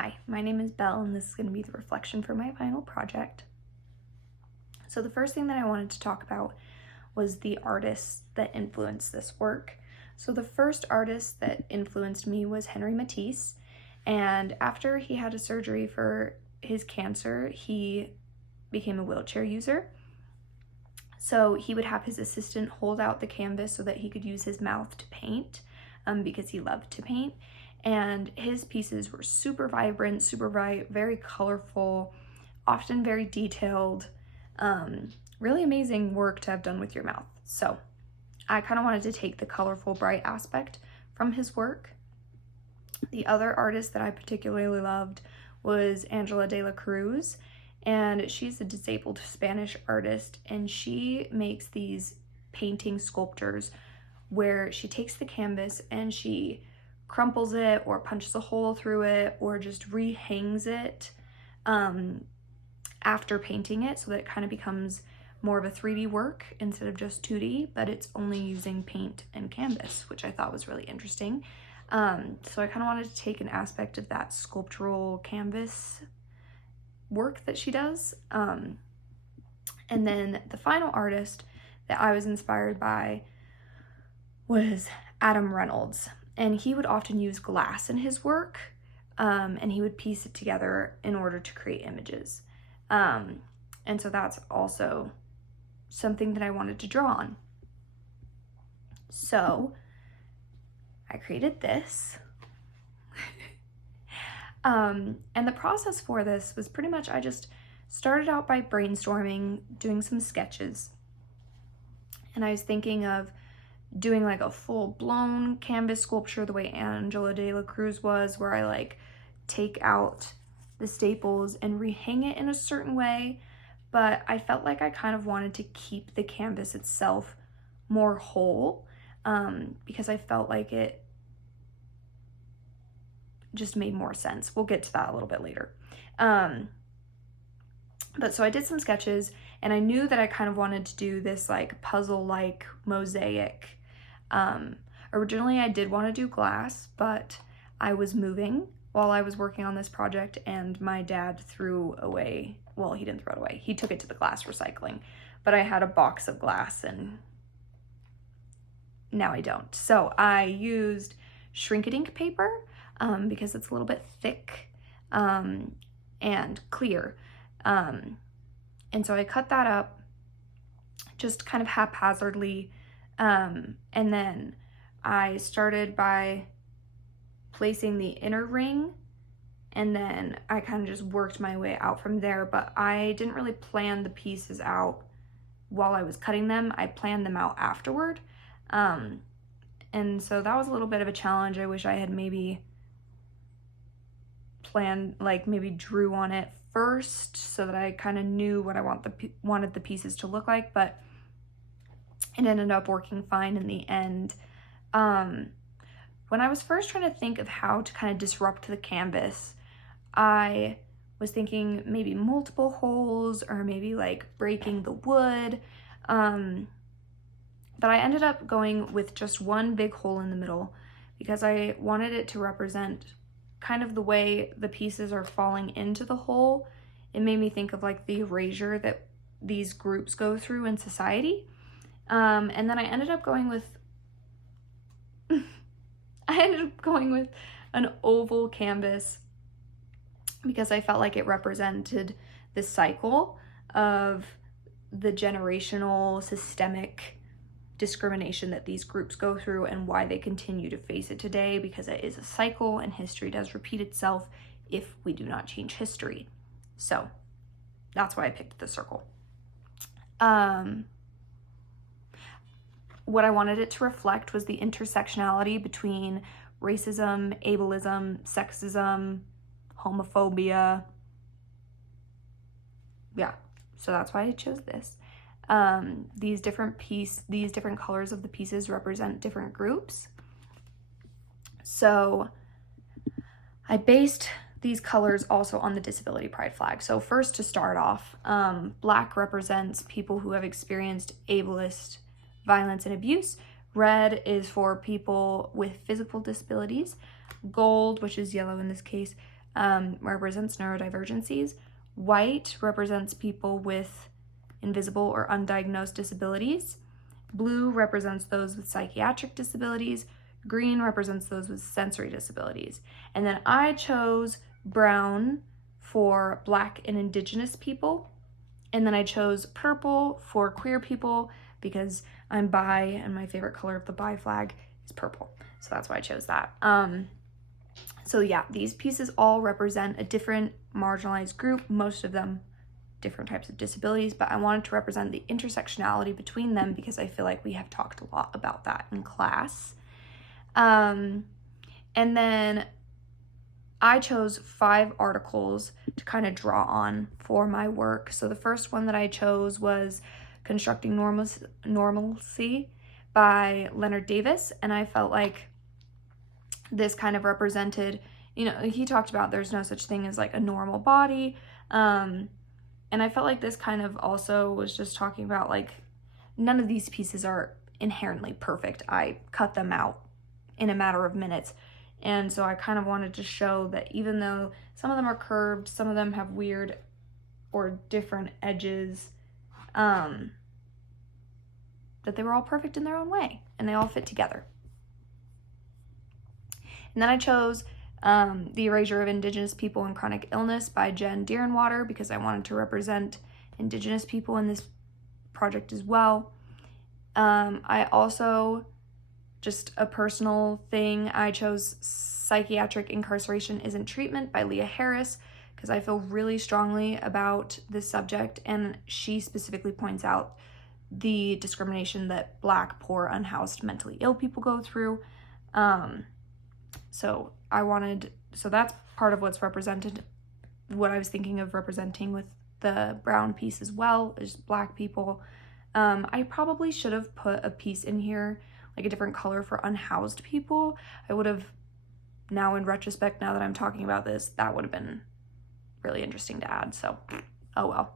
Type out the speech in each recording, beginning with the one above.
Hi, my name is Belle, and this is going to be the reflection for my final project. So the first thing that I wanted to talk about was the artists that influenced this work. So the first artist that influenced me was Henry Matisse, and after he had a surgery for his cancer, he became a wheelchair user. So he would have his assistant hold out the canvas so that he could use his mouth to paint, because he loved to paint. And his pieces were super vibrant, super bright, very colorful, often very detailed, really amazing work to have done with your mouth. So I kind of wanted to take the colorful, bright aspect from his work. The other artist that I particularly loved was Angela de la Cruz, and she's a disabled Spanish artist, and she makes these painting sculptures where she takes the canvas and she crumples it or punches a hole through it or just rehangs it after painting it, so that it kind of becomes more of a 3D work instead of just 2D, but it's only using paint and canvas, which I thought was really interesting. So I kind of wanted to take an aspect of that sculptural canvas work that she does. And then the final artist that I was inspired by was Adam Reynolds. And he would often use glass in his work, and he would piece it together in order to create images. And so that's also something that I wanted to draw on. So I created this. And the process for this was pretty much, I just started out by brainstorming, doing some sketches. And I was thinking of doing like a full-blown canvas sculpture the way Angela de la Cruz was, where I like take out the staples and rehang it in a certain way, but I felt like I kind of wanted to keep the canvas itself more whole, because I felt like it just made more sense. We'll get to that a little bit later. But so I did some sketches, and I knew that I kind of wanted to do this like puzzle-like mosaic. Originally I did want to do glass, but I was moving while I was working on this project, and my dad threw away, well, he didn't throw it away, he took it to the glass recycling, but I had a box of glass and now I don't. So I used shrink-it-ink paper, because it's a little bit thick, and clear. And so I cut that up just kind of haphazardly, and then I started by placing the inner ring, and then I kind of just worked my way out from there, but I didn't really plan the pieces out while I was cutting them. I planned them out afterward, and so that was a little bit of a challenge. I wish I had maybe planned, like maybe drew on it first so that I kind of knew what I wanted the pieces to look like, but it ended up working fine in the end. When I was first trying to think of how to kind of disrupt the canvas, I was thinking maybe multiple holes or maybe like breaking the wood, but I ended up going with just one big hole in the middle because I wanted it to represent kind of the way the pieces are falling into the hole. It made me think of like the erasure that these groups go through in society. And then I ended up going with an oval canvas because I felt like it represented the cycle of the generational systemic discrimination that these groups go through and why they continue to face it today, because it is a cycle and history does repeat itself if we do not change history. So that's why I picked the circle. What I wanted it to reflect was the intersectionality between racism, ableism, sexism, homophobia. Yeah, so that's why I chose this. These different colors of the pieces represent different groups. So I based these colors also on the disability pride flag. So first, to start off, black represents people who have experienced ableist violence and abuse. Red is for people with physical disabilities. Gold, which is yellow in this case, represents neurodivergencies. White represents people with invisible or undiagnosed disabilities. Blue represents those with psychiatric disabilities. Green represents those with sensory disabilities. And then I chose brown for Black and Indigenous people. And then I chose purple for queer people because I'm bi and my favorite color of the bi flag is purple. So that's why I chose that. So yeah, these pieces all represent a different marginalized group, most of them different types of disabilities, but I wanted to represent the intersectionality between them because I feel like we have talked a lot about that in class. And then I chose 5 articles to kind of draw on for my work. So the first one that I chose was Constructing Normalcy by Leonard Davis, and I felt like this kind of represented, he talked about there's no such thing as like a normal body, and I felt like this kind of also was just talking about like none of these pieces are inherently perfect. I cut them out in a matter of minutes. And so I kind of wanted to show that even though some of them are curved, some of them have weird or different edges, that they were all perfect in their own way and they all fit together. And then I chose The Erasure of Indigenous People and Chronic Illness by Jen Deerenwater because I wanted to represent Indigenous people in this project as well. I also, just a personal thing, I chose Psychiatric Incarceration Isn't Treatment by Leah Harris because I feel really strongly about this subject, and she specifically points out the discrimination that Black, poor, unhoused, mentally ill people go through. So that's part of what's represented, what I was thinking of representing with the brown piece as well, is Black people. I probably should have put a piece in here, like a different color for unhoused people. I would have, now in retrospect, now that I'm talking about this, that would have been really interesting to add, so oh well.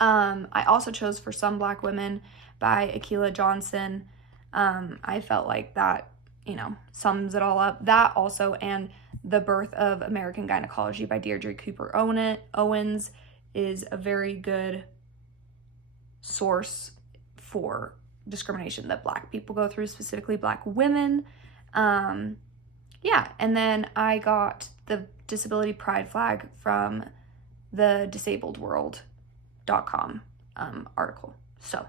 I also chose For Some Black Women by Akila Johnson. I felt like that, sums it all up. That also, and The Birth of American Gynecology by Deirdre Cooper Owens is a very good source for discrimination that Black people go through, specifically Black women. Yeah, and then I got the Disability Pride Flag from the disabledworld.com article. So